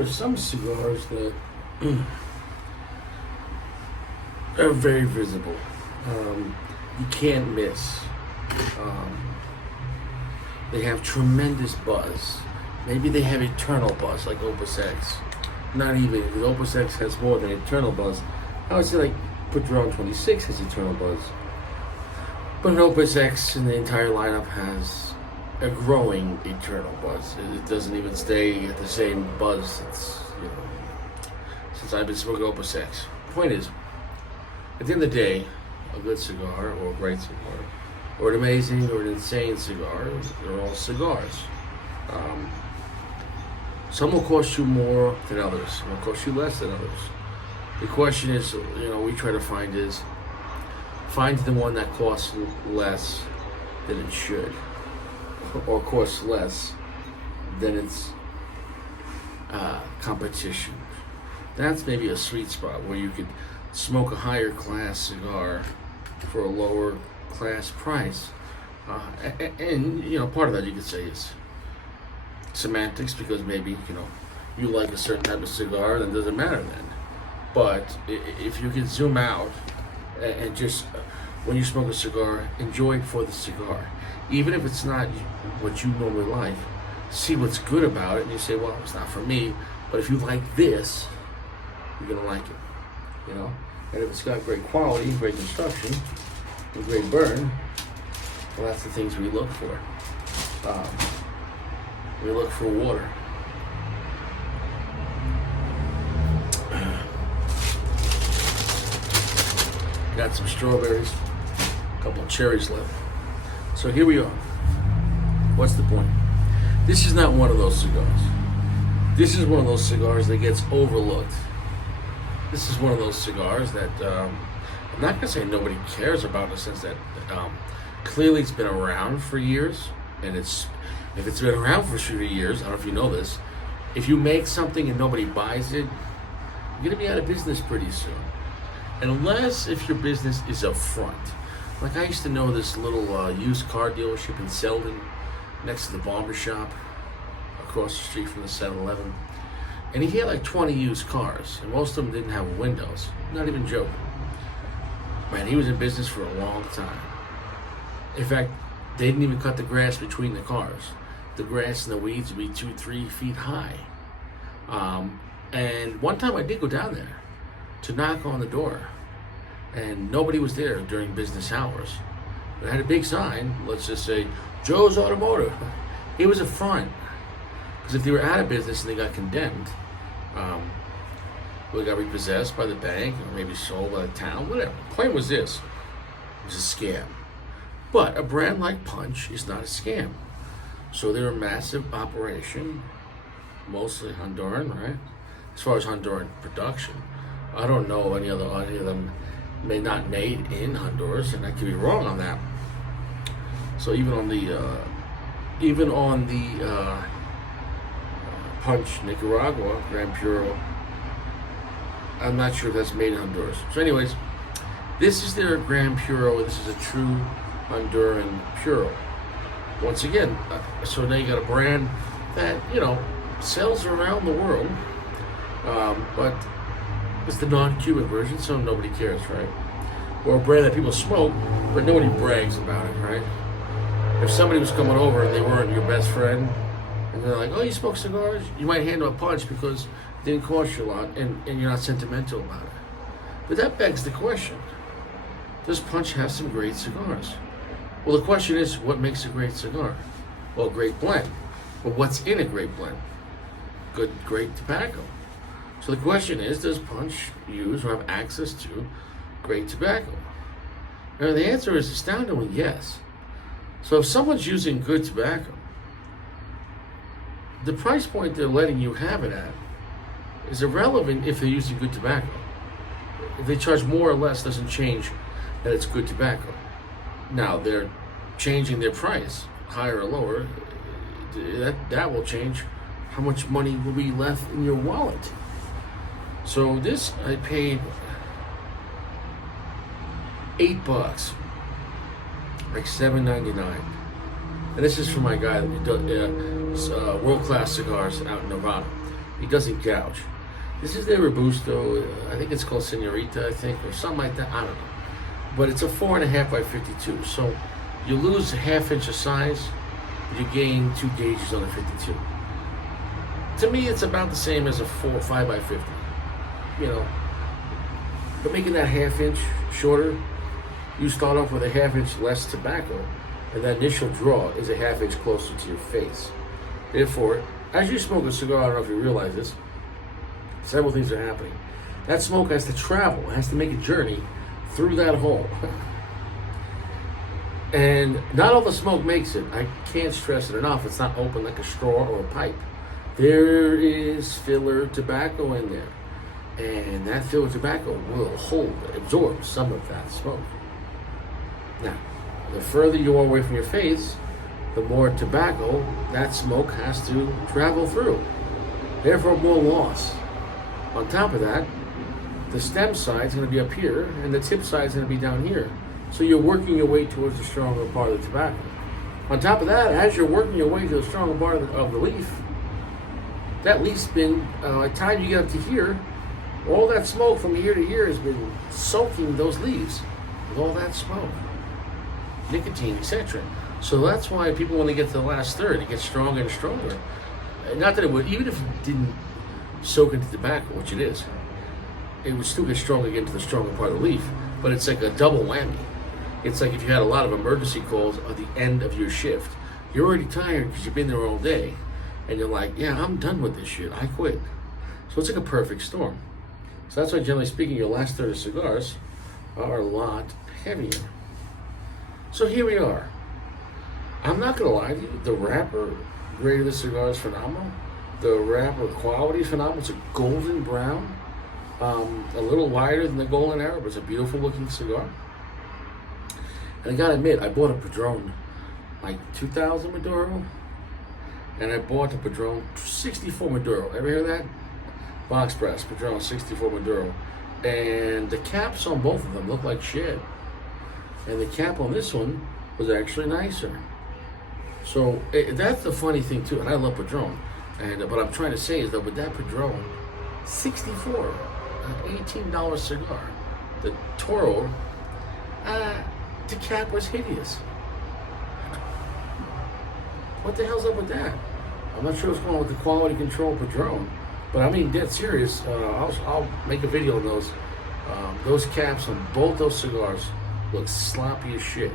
are some cigars that are very visible. You can't miss. They have tremendous buzz. Maybe they have eternal buzz, like Opus X. Not even, because Opus X has more than eternal buzz. I would say like Padron 26 has eternal buzz. But an Opus X in the entire lineup has a growing eternal buzz. It doesn't even stay at the same buzz since I've been smoking Opus X. Point is, at the end of the day, a good cigar or a great cigar, or an amazing or an insane cigar, they're all cigars. Some will cost you more than others. Some will cost you less than others. The question is, we try to find the one that costs less than it should, or costs less than its competition. That's maybe a sweet spot where you could smoke a higher class cigar for a lower class price. And part of that you could say is semantics, because maybe you like a certain type of cigar, then it doesn't matter then. But if you can zoom out and just when you smoke a cigar, enjoy it for the cigar, even if it's not what you normally like. See what's good about it, and you say, well, it's not for me, but if you like this, you're gonna like it. And if it's got great quality, great construction, and great burn, well, that's the things we look for. We look for water. Got some strawberries, a couple of cherries left. So here we are. What's the point? This is not one of those cigars. This is one of those cigars that gets overlooked. This is one of those cigars that I'm not going to say nobody cares about, in the sense that clearly it's been around for years, and if it's been around for 30 years, I don't know if you know this, if you make something and nobody buys it, you're going to be out of business pretty soon. Unless if your business is up front. Like I used to know this little used car dealership in Selden, next to the barber shop, across the street from the 7-Eleven. And he had like 20 used cars, and most of them didn't have windows. Not even joking. Man, he was in business for a long time. In fact, they didn't even cut the grass between the cars. The grass and the weeds would be 2-3 feet high. And one time I did go down there to knock on the door, and nobody was there during business hours. But it had a big sign, let's just say, Joe's Automotive. It was a front. Because if they were out of business and they got condemned, they got repossessed by the bank, or maybe sold by the town, whatever. The point was this: it was a scam. But a brand like Punch is not a scam. So they're a massive operation, mostly Honduran, right? As far as Honduran production, I don't know any of them may not made in Honduras, and I could be wrong on that. So even on the Punch Nicaragua Gran Puro, I'm not sure if that's made in Honduras. So anyways, this is their Gran Puro. This is a true Honduran Puro. Once again, so now you got a brand that sells around the world, but it's the non-Cuban version, so nobody cares, right? Or a brand that people smoke, but nobody brags about it, right? If somebody was coming over and they weren't your best friend, and they're like, oh, you smoke cigars? You might hand them a Punch because it didn't cost you a lot, and you're not sentimental about it. But that begs the question, does Punch have some great cigars? Well, the question is, what makes a great cigar? Well, a great blend. But what's in a great blend? Great tobacco. So the question is, does Punch use or have access to great tobacco? Now the answer is astoundingly yes. So if someone's using good tobacco, the price point they're letting you have it at is irrelevant if they're using good tobacco. If they charge more or less doesn't change that it's good tobacco. Now they're changing their price, higher or lower, that will change how much money will be left in your wallet. So this I paid $8, like $7.99, and this is for my guy that does world-class cigars out in Nevada. It doesn't gouge. This is their Robusto. I think it's called Senorita, I think, or something like that. I don't know. But it's a 4.5 by 52. So you lose a half inch of size, you gain 2 gauges on a 52. To me, it's about the same as a 5 by 50. You know, but making that half inch shorter, you start off with a half inch less tobacco, and that initial draw is a half inch closer to your face. Therefore, as you smoke a cigar, I don't know if you realize this, several things are happening. That smoke has to travel, has to make a journey through that hole. And not all the smoke makes it. I can't stress it enough. It's not open like a straw or a pipe. There is filler tobacco in there. And that filler tobacco will absorb some of that smoke. Now, the further you are away from your face, the more tobacco that smoke has to travel through. Therefore, more loss. On top of that, the stem side is going to be up here, and the tip side is going to be down here. So you're working your way towards the stronger part of the tobacco. On top of that, as you're working your way to the stronger part of the leaf, that leaf's been, by the time you get up to here, all that smoke from here to here has been soaking those leaves with all that smoke, nicotine, etc. So that's why people, when they get to the last third, it gets stronger and stronger. Not that it would, even if it didn't soak into tobacco, which it is, it would still get stronger again to the stronger part of the leaf. But it's like a double whammy. It's like if you had a lot of emergency calls at the end of your shift. You're already tired because you've been there all day, and you're like, yeah, I'm done with this shit. I quit. So it's like a perfect storm. So that's why, generally speaking, your last third of cigars are a lot heavier. So here we are. I'm not going to lie to you. The wrapper grade of the cigar is phenomenal. The wrapper quality is phenomenal. It's a golden brown. A little lighter than the Golden Arrow, but it's a beautiful looking cigar. And I gotta admit, I bought a Padron, like 2000 Maduro, and I bought a Padron 64 Maduro. Ever hear that? Box press, Padron 64 Maduro. And the caps on both of them look like shit. And the cap on this one was actually nicer. So that's the funny thing too, and I love Padron. And what I'm trying to say is that with that Padron, 64, $18 cigar. The Toro, the cap was hideous. What the hell's up with that? I'm not sure what's going on with the quality control Padron, but I mean, dead serious. I'll make a video on those. Those caps on both those cigars look sloppy as shit.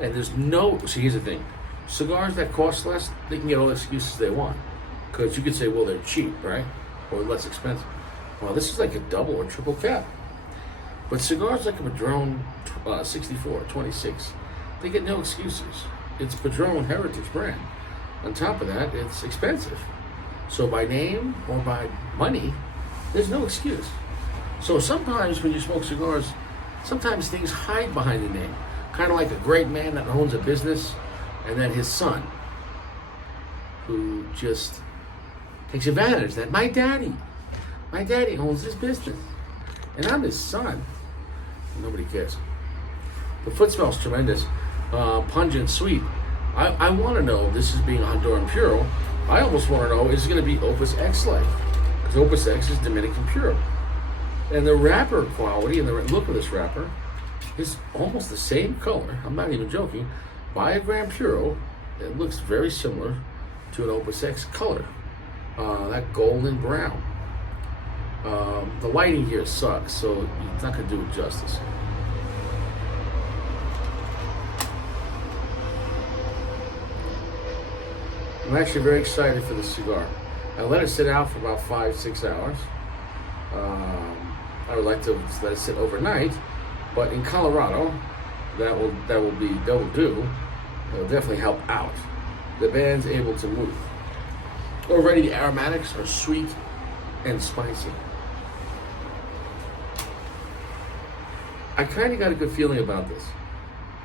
And there's no, see, here's the thing. Cigars that cost less, they can get all the excuses they want. Because you could say, well, they're cheap, right? Or less expensive. Well, this is like a double or triple cap. But cigars like a Padron 64, 26, they get no excuses. It's Padron Heritage brand. On top of that, it's expensive. So by name or by money, there's no excuse. So sometimes when you smoke cigars, sometimes things hide behind the name. Kind of like a great man that owns a business, and then his son, who just takes advantage that my daddy owns this business, and I'm his son. Nobody cares. The foot smells tremendous, pungent, sweet. I want to know, this is being Honduran Puro, I almost want to know, is it going to be Opus X-like? Because Opus X is Dominican Puro. And the wrapper quality and the look of this wrapper is almost the same color, I'm not even joking, by a Gran Puro. It looks very similar to an Opus X color, that golden brown. The lighting here sucks, so it's not going to do it justice. I'm actually very excited for this cigar. I let it sit out for about 5-6 hours. I would like to let it sit overnight, but in Colorado, that will do. It will definitely help out. The band's able to move. Already the aromatics are sweet and spicy. I kind of got a good feeling about this,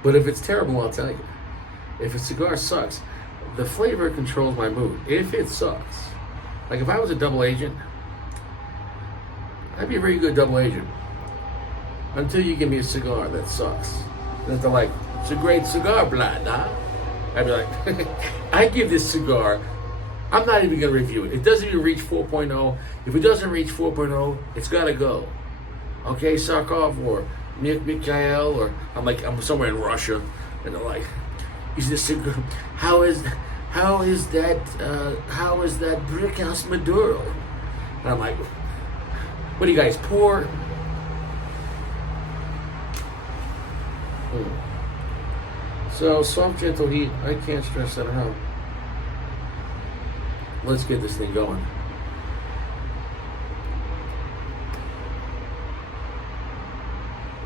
but if it's terrible, I'll tell you. If a cigar sucks, the flavor controls my mood. If it sucks, like if I was a double agent, I'd be a very good double agent until you give me a cigar that sucks. Then they're like, it's a great cigar, blah, blah. I'd be like, I give this cigar I'm not even going to review it. It doesn't even reach 4.0. If it doesn't reach 4.0, it's got to go. Okay, Sarkov or Mikhail, or I'm somewhere in Russia, and they're like, is this how is that brick house Maduro? And I'm like, what are you guys, poor? So soft, gentle heat. I can't stress that enough. Let's get this thing going.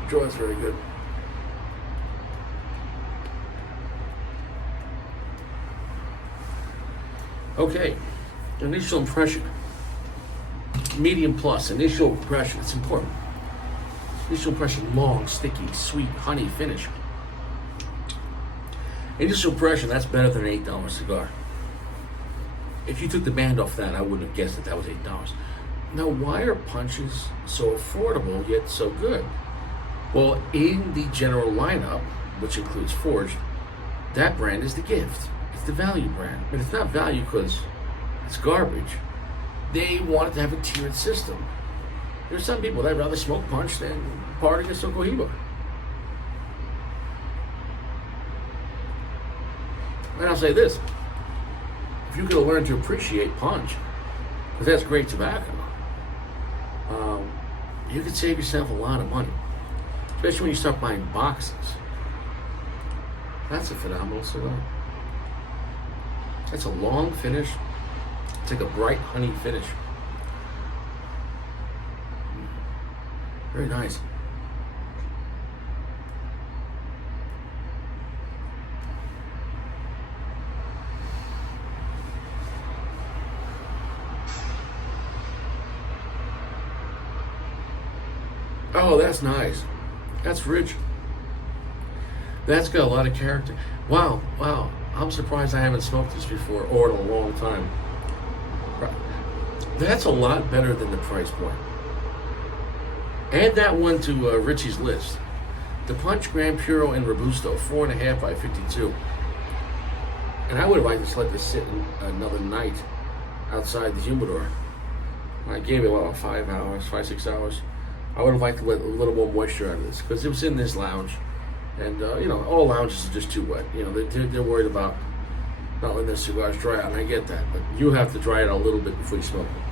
Draw is very good. Okay, initial impression. Medium plus, initial impression, it's important. Initial impression, long, sticky, sweet, honey finish. Initial impression, that's better than an $8 cigar. If you took the band off that, I wouldn't have guessed that was $8. Now, why are punches so affordable yet so good? Well, in the general lineup, which includes Forged, that brand is the gift. It's the value brand. And it's not value because it's garbage. They wanted to have a tiered system. There's some people that'd rather smoke punch than party against Cohiba. And I'll say this, if you could learn to appreciate punch, because that's great tobacco, you could save yourself a lot of money, especially when you start buying boxes. That's a phenomenal cigar. That's a long finish. It's like a bright honey finish. Very nice. Oh, that's nice. That's rich. That's got a lot of character. Wow. I'm surprised I haven't smoked this before or in a long time. That's a lot better than the price point. Add that one to Richie's list. The Punch Gran Puro and Robusto, 4.5 by 52. And I would have liked to just let this sit another night outside the humidor. I gave it about 5, 6 hours. I would have liked to let a little more moisture out of this because it was in this lounge, and all lounges are just too wet. They're worried about not letting their cigars dry out, and I get that, but you have to dry it out a little bit before you smoke it.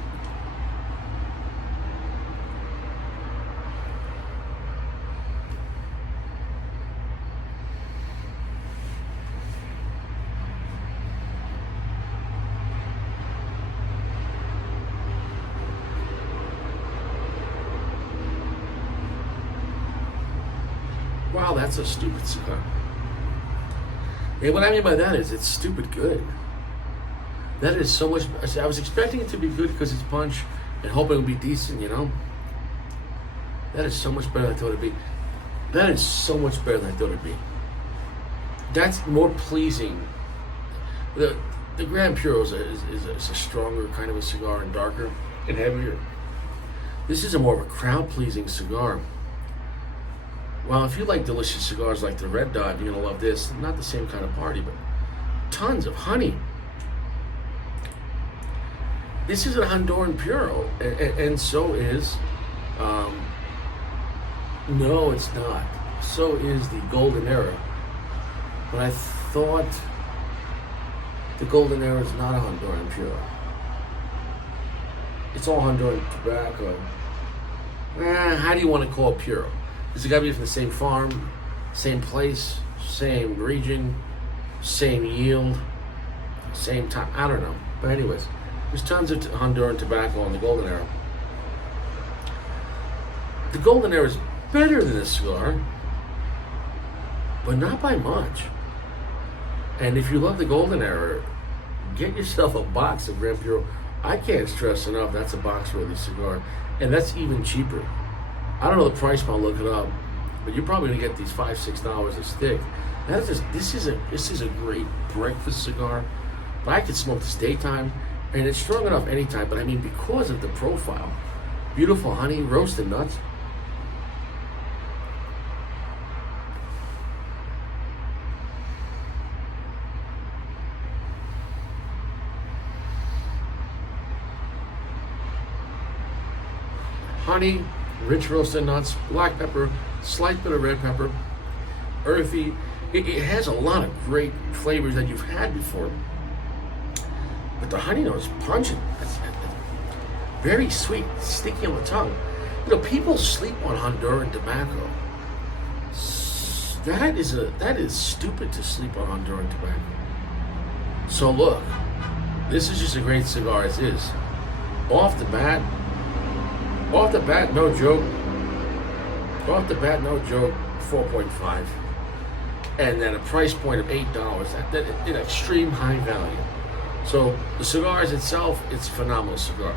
Wow, that's a stupid cigar. And what I mean by that is it's stupid good. That is so much. I was expecting it to be good because it's punch and hoping it would be decent, That is so much better than I thought it'd be. That is so much better than I thought it'd be. That's more pleasing. The Gran Puro is a stronger kind of a cigar and darker and heavier. This is a more of a crowd-pleasing cigar. Well, if you like delicious cigars like the Red Dot, you're going to love this. Not the same kind of party, but tons of honey. This is a Honduran Puro, and so is, no, it's not. So is the Golden Era. But I thought the Golden Era is not a Honduran Puro. It's all Honduran tobacco. How do you want to call it Puro? Is it got to be from the same farm, same place, same region, same yield, same time? I don't know. But anyways, there's tons of Honduran tobacco in the Golden Era. The Golden Era is better than this cigar, but not by much. And if you love the Golden Era, get yourself a box of Gran Puro. I can't stress enough, that's a box-worthy cigar. And that's even cheaper. I don't know the price, but I'll look it up. But you're probably gonna get these $5, $6 a stick. This is a great breakfast cigar. But I could smoke this daytime, and it's strong enough anytime. But I mean, because of the profile, beautiful honey, roasted nuts. honey, rich roasted nuts, black pepper, slight bit of red pepper, earthy. It has a lot of great flavors that you've had before. But the honey note is pungent. It's very sweet, sticky on the tongue. You know, people sleep on Honduran tobacco. That is stupid to sleep on Honduran tobacco. So look, this is just a great cigar as is. Off the bat, no joke. Off the bat, no joke, 4.5. And then a price point of $8. That an extreme high value. So the cigars itself, it's a phenomenal cigar.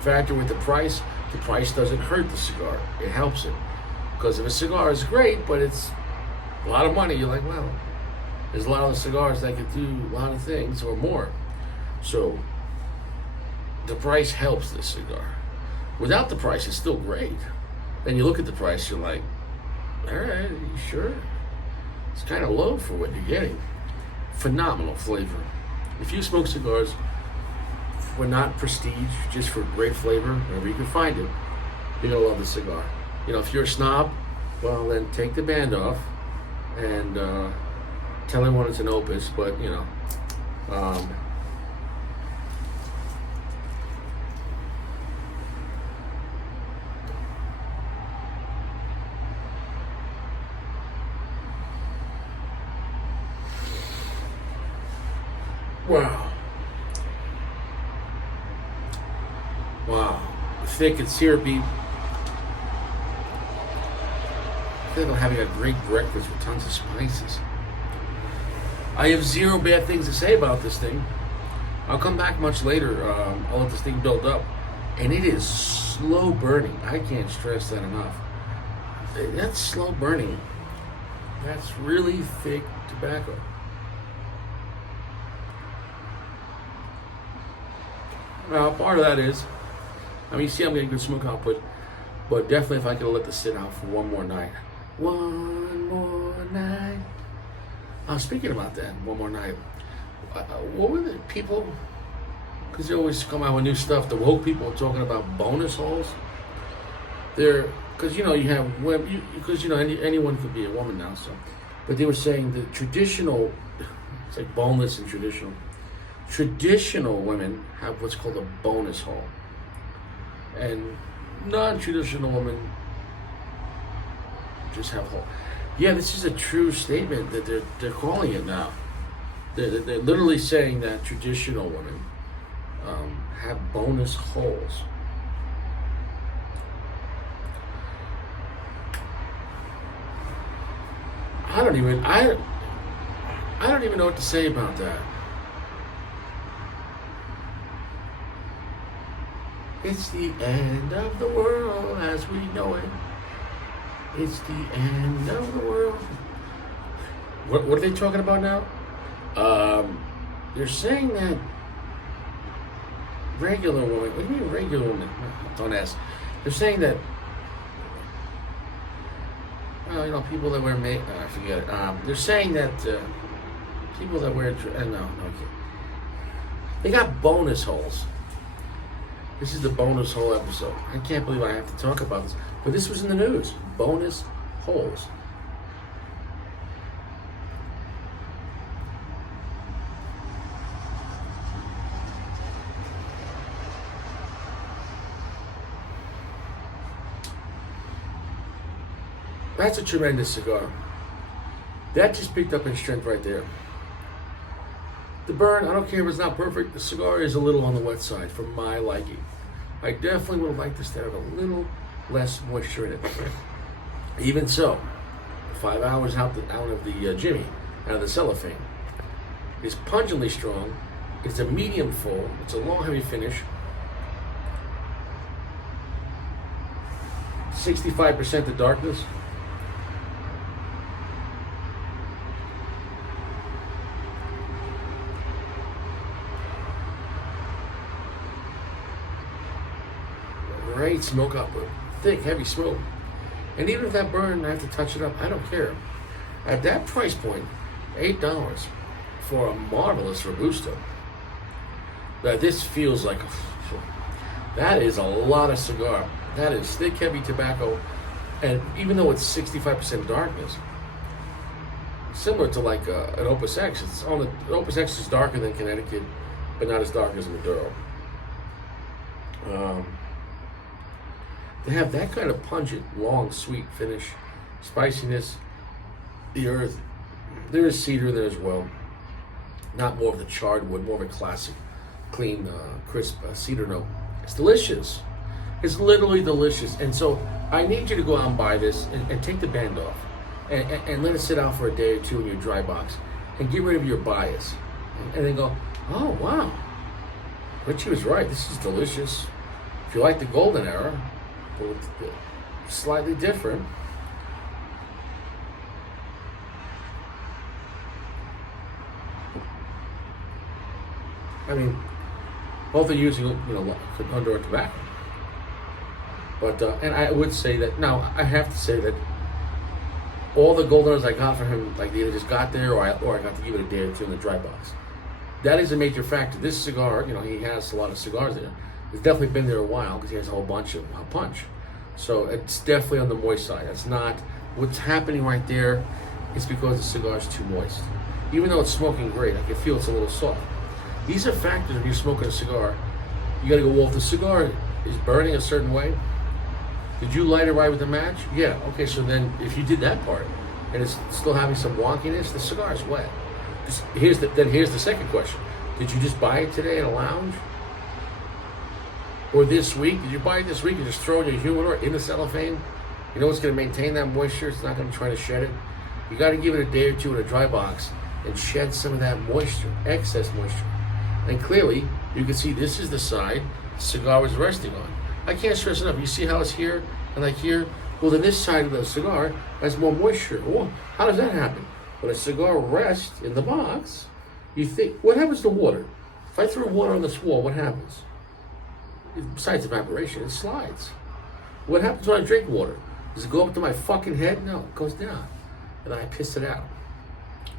Factor with the price doesn't hurt the cigar. It helps it. Because if a cigar is great, but it's a lot of money, you're like, well, there's a lot of cigars that could do a lot of things or more. So the price helps this cigar. Without the price, it's still great. Then you look at the price, you're like, all right, you sure? It's kind of low for what you're getting. Phenomenal flavor. If you smoke cigars for not prestige, just for great flavor, wherever you can find it, you're gonna love the cigar. You know, if you're a snob, well then take the band off and tell everyone it's an Opus, but you know, wow, thick and syrupy. I feel like I'm having a great breakfast with tons of spices. I have zero bad things to say about this thing. I'll come back much later. I'll let this thing build up. And it is slow burning. I can't stress that enough. That's slow burning. That's really thick tobacco. Now, part of that is, I mean, you see I'm getting good smoke output, but definitely if I could let this sit out for one more night. One more night. Speaking about that, one more night. What were the people, because they always come out with new stuff, the woke people are talking about bonus holes. They're, because, you know, you have, because, you know, anyone could be a woman now, so. But they were saying the traditional, it's like boneless and traditional. Traditional women have what's called a bonus hole. And non-traditional women just have hole. Yeah, this is a true statement that they're calling it now. They're literally saying that traditional women have bonus holes. I don't even know what to say about that. It's the end of the world as we know it. It's the end of the world. What are they talking about now? They're saying that regular women. What do you mean regular women? Don't ask. They're saying that. Well, you know, people that wear I forget it. They're saying that people that wear no, okay. They got bonus holes. This is the bonus hole episode. I can't believe I have to talk about this, but this was in the news. Bonus holes. That's a tremendous cigar. That just picked up in strength right there. The burn, I don't care if it's not perfect, the cigar is a little on the wet side for my liking. I definitely would have liked this to have a little less moisture in it. Even so, 5 hours out of the Jimmy, out of the cellophane. It's pungently strong. It's a medium full. It's a long, heavy finish. 65% the darkness. Great smoke output, thick, heavy smoke. And even if that burn, I have to touch it up, I don't care. At that price point, $8 for a marvelous Robusto. Now this feels like That is a lot of cigar. That is thick, heavy tobacco, and even though it's 65% darkness, similar to like an Opus X, Opus X is darker than Connecticut, but not as dark as Maduro. They have that kind of pungent, long, sweet finish, spiciness, the earth. There is cedar there as well. Not more of the charred wood, more of a classic, clean, crisp cedar note. It's delicious. It's literally delicious. And so I need you to go out and buy this and take the band off and let it sit out for a day or two in your dry box and get rid of your bias. And then go, oh, wow. Richie was right. This is delicious. If you like the golden era, well, it's slightly different. I mean, both are using, Honduran tobacco. But, and I would say that, now, I have to say that all the goldeners I got from him, like they either just got there or I got to give it a day or two in the dry box. That is a major factor. This cigar, he has a lot of cigars there. It's definitely been there a while because he has a whole bunch of punch. So it's definitely on the moist side. It's not, what's happening right there is because the cigar is too moist. Even though it's smoking great, I can feel it's a little soft. These are factors when you're smoking a cigar. You gotta go, well, if the cigar is burning a certain way, did you light it right with the match? Yeah, okay, so then if you did that part and it's still having some wonkiness, the cigar is wet. Here's the second question. Did you just buy it today at a lounge? Or this week? Did you buy it this week and just throw it in your humidor in the cellophane? You know what's going to maintain that moisture? It's not going to try to shed it. You got to give it a day or two in a dry box and shed some of that moisture, excess moisture. And clearly, you can see this is the side the cigar was resting on. I can't stress enough. You see how it's here and like here? Well, then this side of the cigar has more moisture. Oh, how does that happen? When a cigar rests in the box, you think, what happens to water? If I throw water on this wall, what happens? Besides evaporation, it slides. What happens when I drink water? Does it go up to my fucking head? No, it goes down. And then I piss it out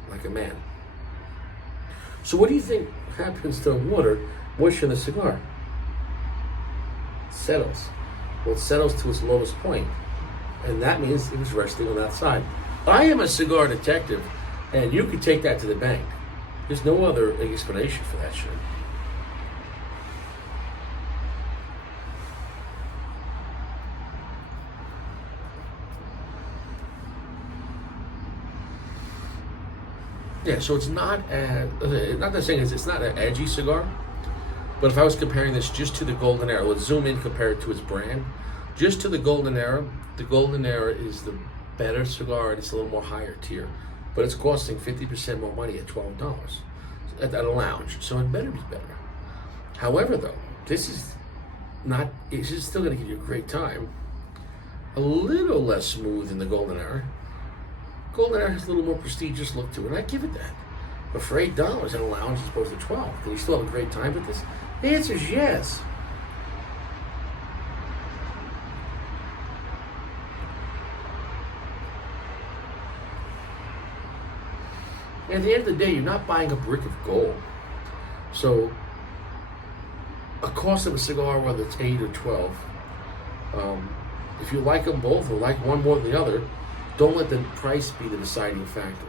like a man. So what do you think happens to water, moisture in the cigar? It settles. Well, it settles to its lowest point. And that means it was resting on that side. I am a cigar detective, and you could take that to the bank. There's no other explanation for that shit. Yeah, so it's not not saying it's not an edgy cigar, but if I was comparing this just to the Golden Era, let's zoom in, compare it to its brand. Just to the Golden Era is the better cigar and it's a little more higher tier, but it's costing 50% more money at $12 at a lounge, so it better be better. However, though, this is still going to give you a great time. A little less smooth than the Golden Era. Golden Era has a little more prestigious look to it, and I give it that. But for $8 at a lounge as opposed to $12, can you still have a great time with this? The answer is yes. At the end of the day, you're not buying a brick of gold. So, a cost of a cigar, whether it's 8 or 12, if you like them both or like one more than the other, don't let the price be the deciding factor.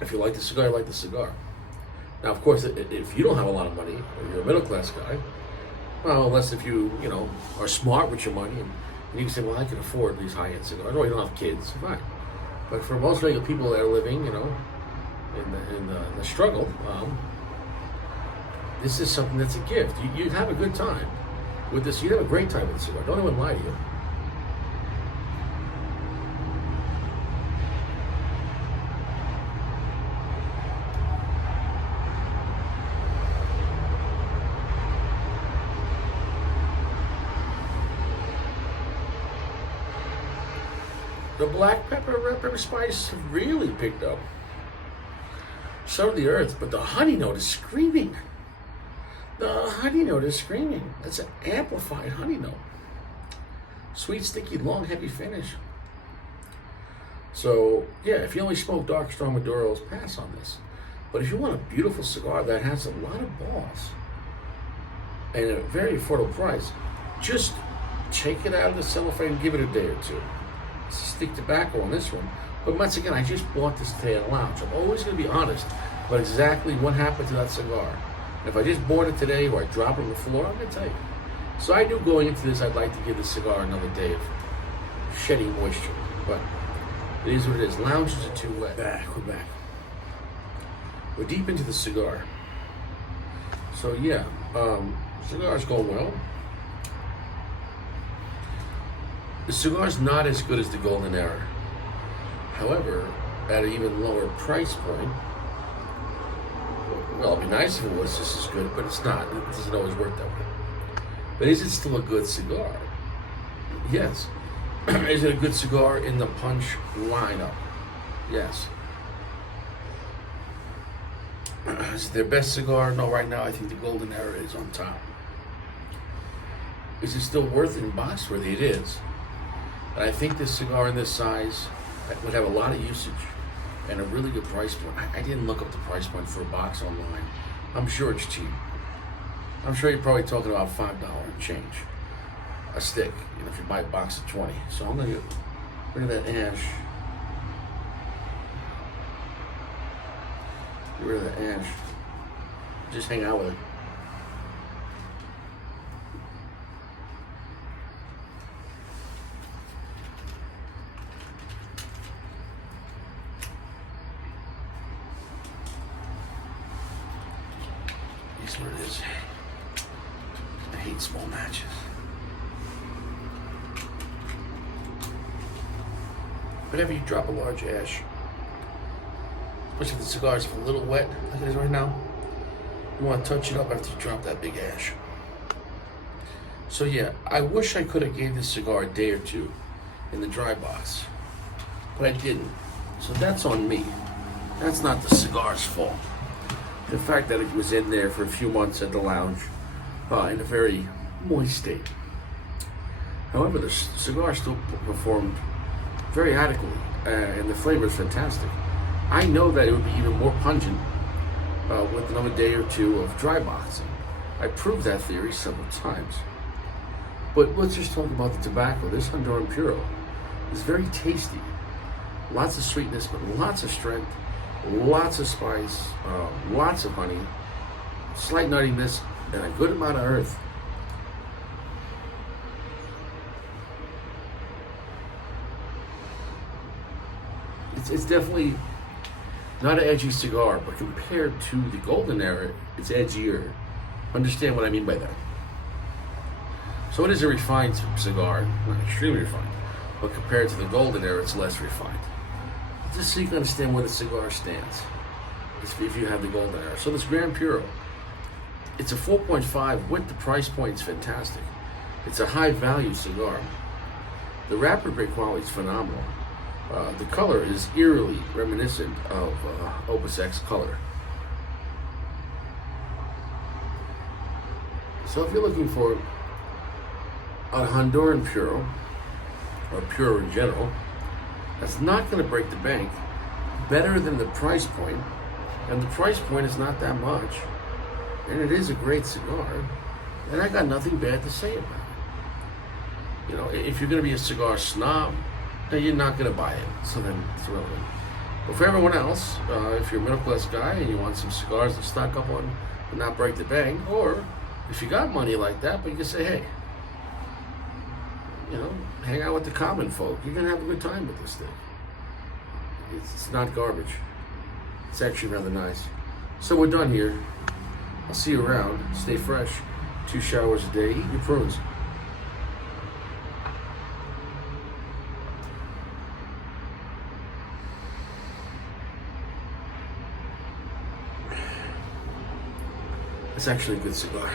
If you like the cigar, you like the cigar. Now, of course, if you don't have a lot of money, or you're a middle-class guy, well, unless if you are smart with your money, and you can say, well, I can afford these high-end cigars, or you don't have kids, fine. But for most regular people that are living, in the struggle, this is something that's a gift. You'd have a good time with this. You'd have a great time with the cigar. Don't anyone lie to you. The black pepper, red pepper spice have really picked up. So did the earth, but the honey note is screaming. The honey note is screaming. That's an amplified honey note. Sweet, sticky, long, heavy finish. So, yeah, if you only smoke dark, strong Maduros, pass on this. But if you want a beautiful cigar that has a lot of balls, and at a very affordable price. Just take it out of the cellophane and give it a day or two. Stick tobacco on this one. But once again, I just bought this today at a lounge. I'm always going to be honest about exactly what happened to that cigar. And if I just bought it today or I drop it on the floor, I'm going to tell you. So I knew going into this I'd like to give the cigar another day of shedding moisture. But it is what it is. Lounges are too wet. We're back. We're deep into the cigar. So yeah, cigar's going well. The cigar's not as good as the Golden Era. However, at an even lower price point, well, it'd be nice if it was just as good, but it's not. It doesn't always work that way. But is it still a good cigar? Yes. Is it a good cigar in the punch lineup? Yes. Is it their best cigar? No, right now I think the Golden Era is on top. Is it still worth it in box worthy? It is. And I think this cigar in this size would have a lot of usage and a really good price point. I didn't look up the price point for a box online. I'm sure it's cheap. I'm sure you're probably talking about $5 and change a stick, if you buy a box of 20. So I'm gonna get rid of that ash. Get rid of the ash. Just hang out with it. Here's what it is. I hate small matches. Whenever you drop a large ash, especially if the cigar's a little wet, like it is right now, you want to touch it up after you drop that big ash. So yeah, I wish I could have gave this cigar a day or two in the dry box, but I didn't. So that's on me. That's not the cigar's fault. The fact that it was in there for a few months at the lounge in a very moist state. However, the cigar still performed very adequately, and the flavor is fantastic. I know that it would be even more pungent with another day or two of dry boxing. I proved that theory several times. But let's just talk about the tobacco. This Honduran Puro is very tasty. Lots of sweetness, but lots of strength, lots of spice, lots of honey, slight nuttiness, and a good amount of earth. It's definitely not an edgy cigar, but compared to the Golden Era, it's edgier. Understand what I mean by that. So it is a refined cigar, not extremely refined, but compared to the Golden Era, it's less refined. Just so you can understand where the cigar stands, if you have the Golden Era. So this Gran Puro, it's a 4.5 with the price point. It's fantastic. It's a high value cigar. The wrapper grade quality is phenomenal. The color is eerily reminiscent of Opus X color. So if you're looking for a Honduran Puro, or Puro in general, that's not going to break the bank, better than the price point, and the price point is not that much, and it is a great cigar, and I got nothing bad to say about it. If you're going to be a cigar snob, then you're not going to buy it, so then it's irrelevant. But for everyone else, if you're a middle class guy and you want some cigars to stock up on and not break the bank, or if you got money like that, but you can say, hey, hang out with the common folk, you're going to have a good time with this thing. It's not garbage. It's actually rather nice. So we're done here. I'll see you around. Stay fresh. 2 showers a day. Eat your prunes. It's actually a good cigar.